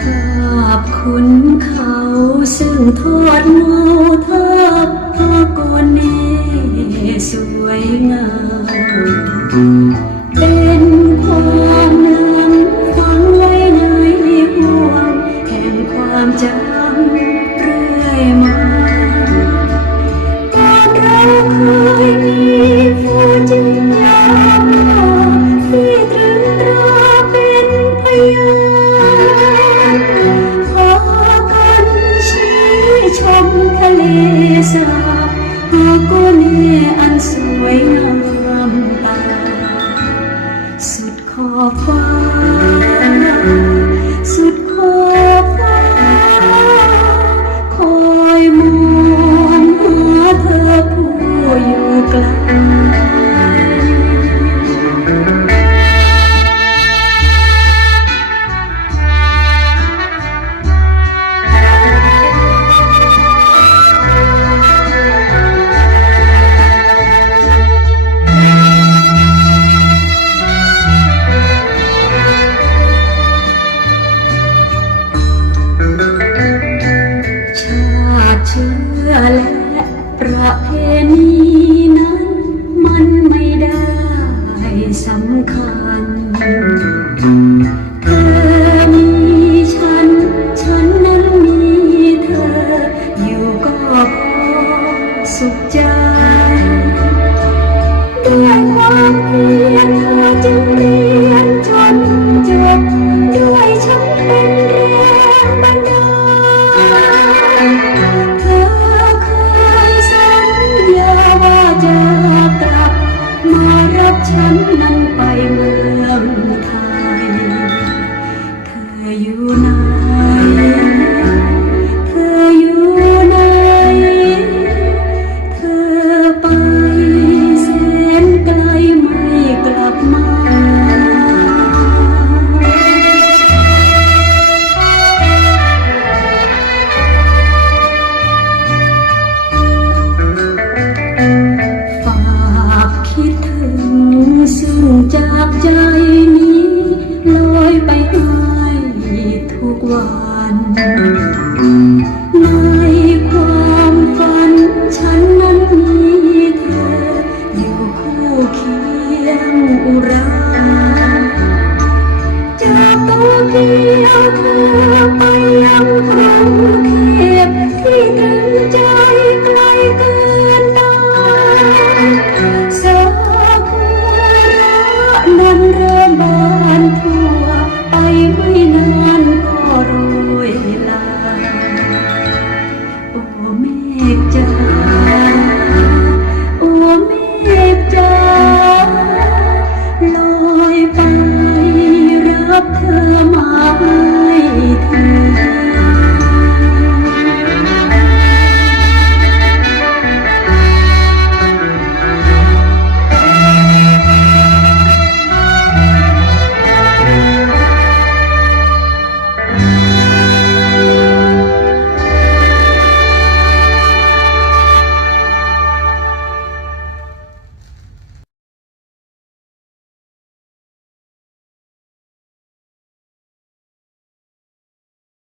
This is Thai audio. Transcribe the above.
ภาพคุณเขาซึ่งทอดเมาเธอ ด ด้ กวันในความฝันฉันนั้นมีเธออยู่คู่เคียงอุราจะต้องเกียวเธอไปยังคงเทียบที่เธอ